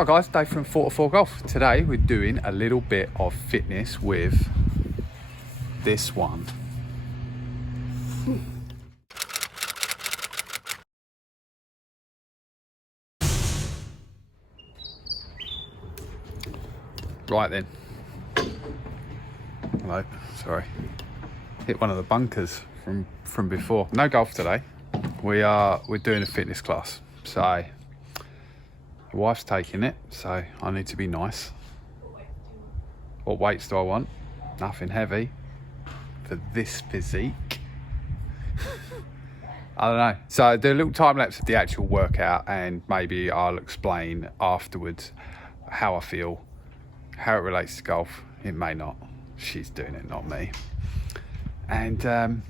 Hi guys, Dave from FORE to FIT Golf. Today we're doing a little bit of fitness with this one. Right then. Hello, sorry. Hit one of the bunkers from before. No golf today. We're doing a fitness class. So the wife's taking it, so I need to be nice. What weights do I want? Nothing heavy for this physique. I don't know. So do a little time lapse of the actual workout, and maybe I'll explain afterwards how I feel, how it relates to golf. It may not. She's doing it, not me. And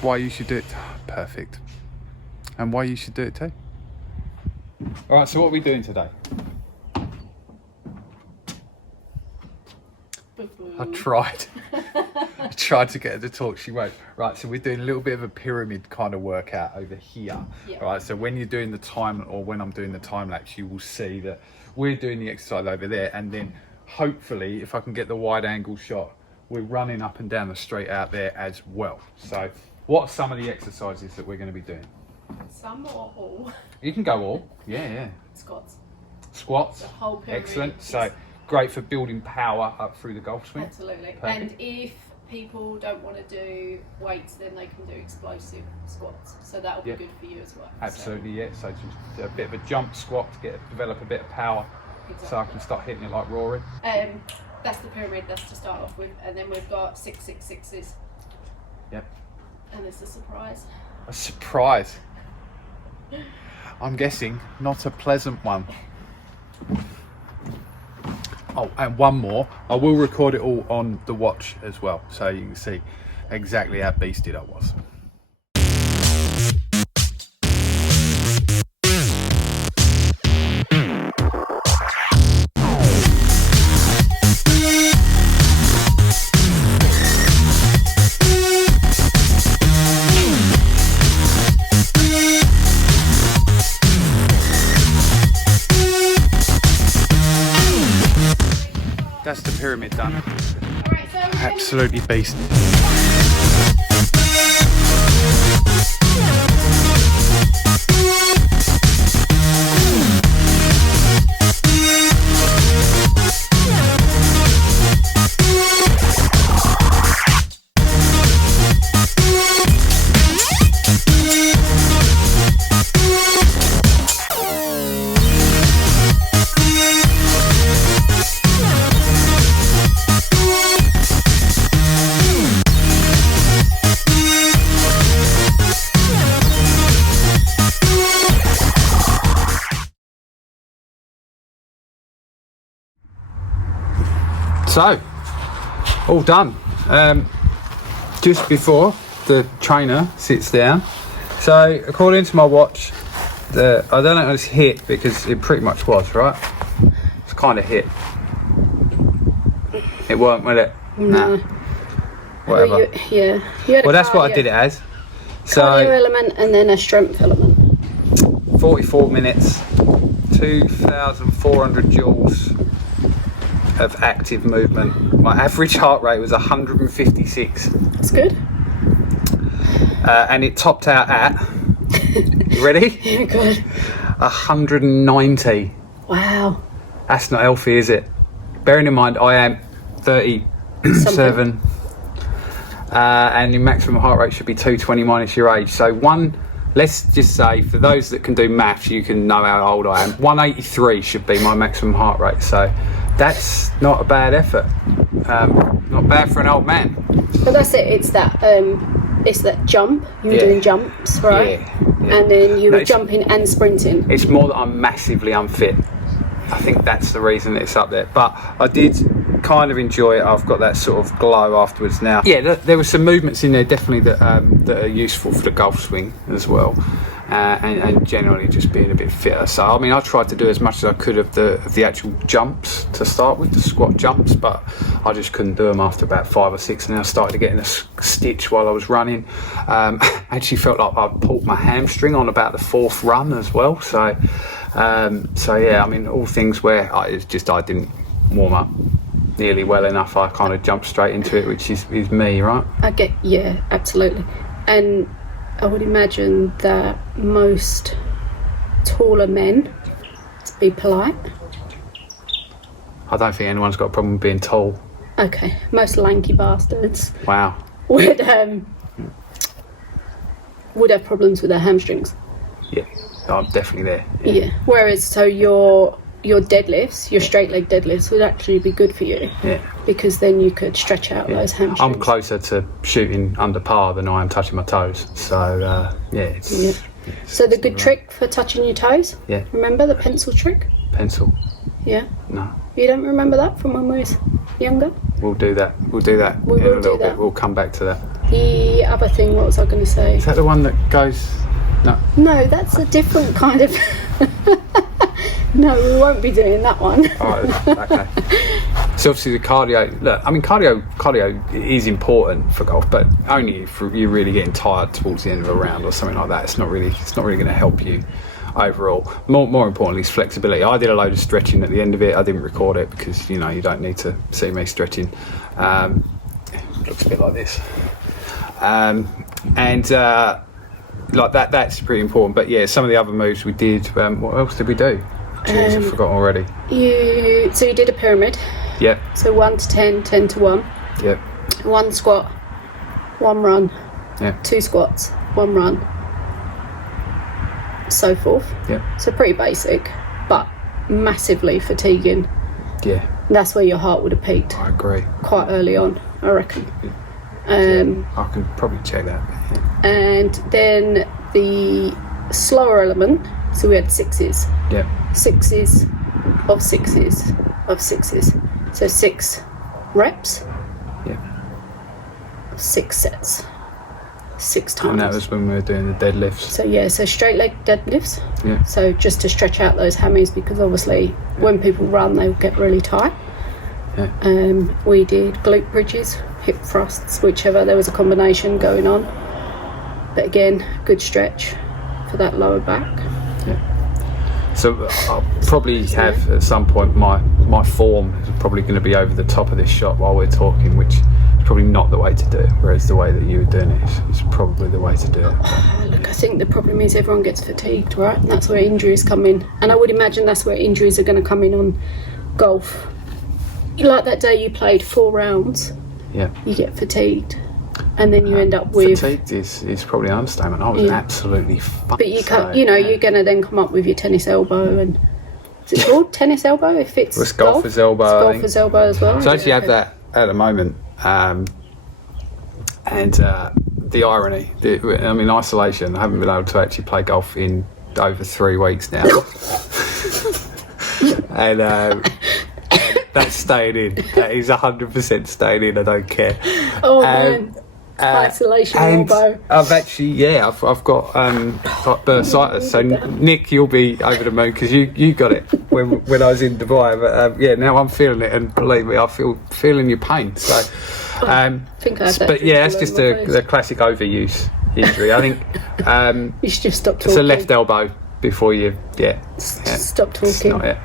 why you should do it. Perfect. And why you should do it too. All right, so what are we doing today? I tried to get her to talk, she won't. Right, so we're doing a little bit of a pyramid kind of workout over here. Yeah. All right, so when you're doing the time, or when I'm doing the time lapse, you will see that we're doing the exercise over there, and then hopefully, if I can get the wide angle shot, we're running up and down the straight out there as well. So what are some of the exercises that we're going to be doing? Some or all? You can go all. Yeah. Squats. Squats. The whole pyramid. Excellent. So great for building power up through the golf swing. Absolutely. Perfect. And if people don't want to do weights, then they can do explosive squats. So that will be good for you as well. Absolutely, yeah. So just a bit of a jump squat to develop a bit of power. Exactly. So I can start hitting it like Rory. That's the pyramid, that's to start off with. And then we've got 6 6 6s. Yep. And there's a surprise. A surprise? I'm guessing not a pleasant one. Oh, and one more. I will record it all on the watch as well, so you can see exactly how beasted I was. That's the pyramid done. Right, so absolutely beast. So, all done. Just before the trainer sits down. So, according to my watch, I don't know if it's hit, because it pretty much was, right? It's kind of hit. It weren't, will it? No. Nah. Whatever. Well, that's what I did it as. So, cardio element and then a strength element. 44 minutes, 2,400 joules of active movement. My average heart rate was 156. That's good. And it topped out at, you ready? Yeah, good. 190. Wow. That's not healthy, is it? Bearing in mind I am 37, and your maximum heart rate should be 220 minus your age. So let's just say, for those that can do maths, you can know how old I am. 183 should be my maximum heart rate. So that's not a bad effort. Not bad for an old man. But that's it. It's that jump. You were doing jumps, right? Yeah. And then you were jumping and sprinting. It's more that I'm massively unfit. I think that's the reason it's up there. But I did kind of enjoy it. I've got that sort of glow afterwards now. Yeah, there were some movements in there definitely that are useful for the golf swing as well. And generally just being a bit fitter. So I mean, I tried to do as much as I could of the actual jumps to start with, the squat jumps, but I just couldn't do them after about 5 or 6, and then I started getting a stitch while I was running. Actually felt like I pulled my hamstring on about the 4th run as well. So So yeah, I mean, all things where I didn't warm up nearly well enough. I kind of jumped straight into it, which is me, right? Yeah, absolutely. And I would imagine that most taller men, to be polite. I don't think anyone's got a problem with being tall. Okay, most lanky bastards. Wow. Would have problems with their hamstrings. Yeah, I'm definitely there. Yeah. Whereas, so your deadlifts, your straight leg deadlifts, would actually be good for you. Yeah. Because then you could stretch out those hamstrings. I'm closer to shooting under par than I am touching my toes. So it's. So the good trick for touching your toes. Yeah. Remember the pencil trick? Pencil. Yeah. No. You don't remember that from when we was younger? We'll do that. We will in a little bit. We'll come back to that. The other thing, what was I going to say? Is that the one that goes? No. No, that's a different kind of. No, we won't be doing that one. All right. Okay. So obviously the cardio. Look, I mean, cardio is important for golf, but only if you're really getting tired towards the end of a round or something like that. It's not really going to help you overall. More importantly is flexibility. I did a load of stretching at the end of it. I didn't record it because you don't need to see me stretching. It looks a bit like this, like that's pretty important. But yeah, some of the other moves we did. What else did we do? Jeez, I've forgotten already. You did a pyramid. Yep. So 1 to 10, 10 to 1. Yep. 1 squat, 1 run. Yeah. 2 squats, 1 run. So forth. Yeah. So pretty basic, but massively fatiguing. Yeah. That's where your heart would have peaked. I agree. Quite early on, I reckon. I can probably check that. Yeah. And then the slower element. So we had 6s. Yeah. 6s of 6s of 6s. So 6 reps. Yeah. 6 sets. 6 times. And that was when we were doing the deadlifts. So straight leg deadlifts. Yeah. So just to stretch out those hammies, because obviously when people run they get really tight. Yeah. We did glute bridges, hip thrusts, whichever. There was a combination going on. But again, good stretch for that lower back. Yeah. So I'll probably have at some point my form is probably going to be over the top of this shot while we're talking, which is probably not the way to do it. Whereas the way that you were doing it is probably the way to do it. Look, I think the problem is everyone gets fatigued, right? And that's where injuries come in. And I would imagine that's where injuries are going to come in on golf. Like that day you played 4 rounds. Yeah. You get fatigued. And then you end up with... Fatigued is probably an understatement. I was absolutely fucked. But you can't, you're going to then come up with your tennis elbow and... Is it called tennis elbow if it's golfer's elbow? It's golfer's elbow as well. So I actually have that at the moment. And the irony, isolation. I haven't been able to actually play golf in over 3 weeks now. And that's staying in. That is 100% staying in. I don't care. Oh man, isolation elbow. I've actually, I've got bursitis. So Nick, you'll be over the moon because you got it when I was in Dubai. But now I'm feeling it, and believe me, feeling your pain. So, I think I have that. But yeah, that's just the classic overuse injury. I think you should just stop talking. It's a left elbow before you stop talking. It's not it.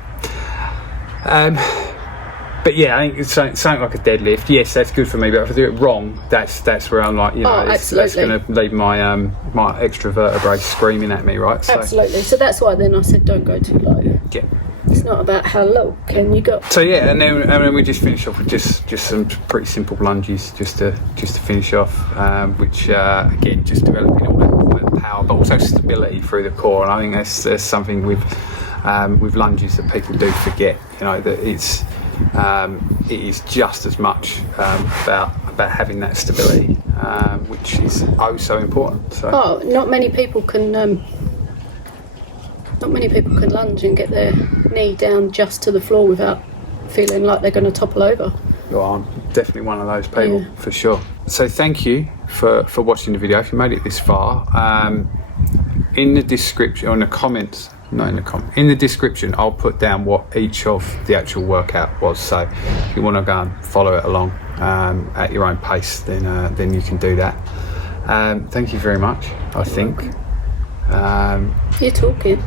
But yeah, I think it's something like a deadlift. Yes, that's good for me. But if I do it wrong, that's where I'm like, that's going to leave my my extra vertebrae screaming at me, right? So, absolutely. So that's why then I said don't go too low. Yeah. It's not about how low can you go. So yeah, and then we just finish off with just some pretty simple lunges just to finish off, which again just developing all that power, but also stability through the core. And I think there's something with lunges that people do forget. That it is just as much about having that stability, which is so important. So. Not many people can lunge and get their knee down just to the floor without feeling like they're going to topple over. Well, I'm definitely one of those people, for sure. So thank you for watching the video. If you made it this far, in the description, or in the comments, not in the comment, in the description, I'll put down what each of the actual workout was. So if you want to go and follow it along at your own pace, then you can do that. Thank you very much. I think you're talking.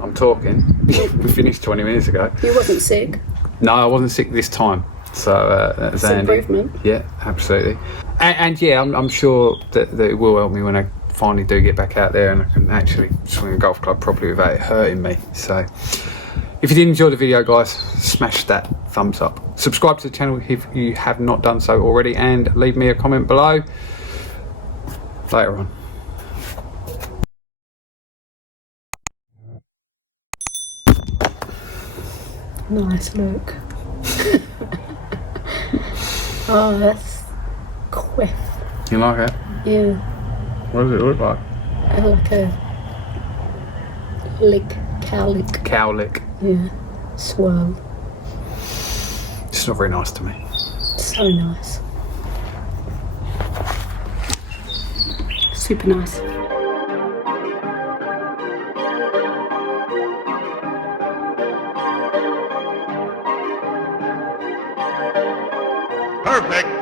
I'm I'm talking. We finished 20 minutes ago. You wasn't sick. No, I wasn't sick this time. So that's an improvement. Yeah, absolutely. And yeah, I'm sure that it will help me when I finally do get back out there and I can actually swing a golf club properly without it hurting me. So if you did enjoy the video, guys, smash that thumbs up. Subscribe to the channel if you have not done so already, and leave me a comment below later on. Nice look. Oh, that's quiff. You like it? Yeah. What does it look like? Like a lick, cow lick. Cow lick. Yeah. Swirl. It's not very nice to me. So nice. Super nice. Perfect.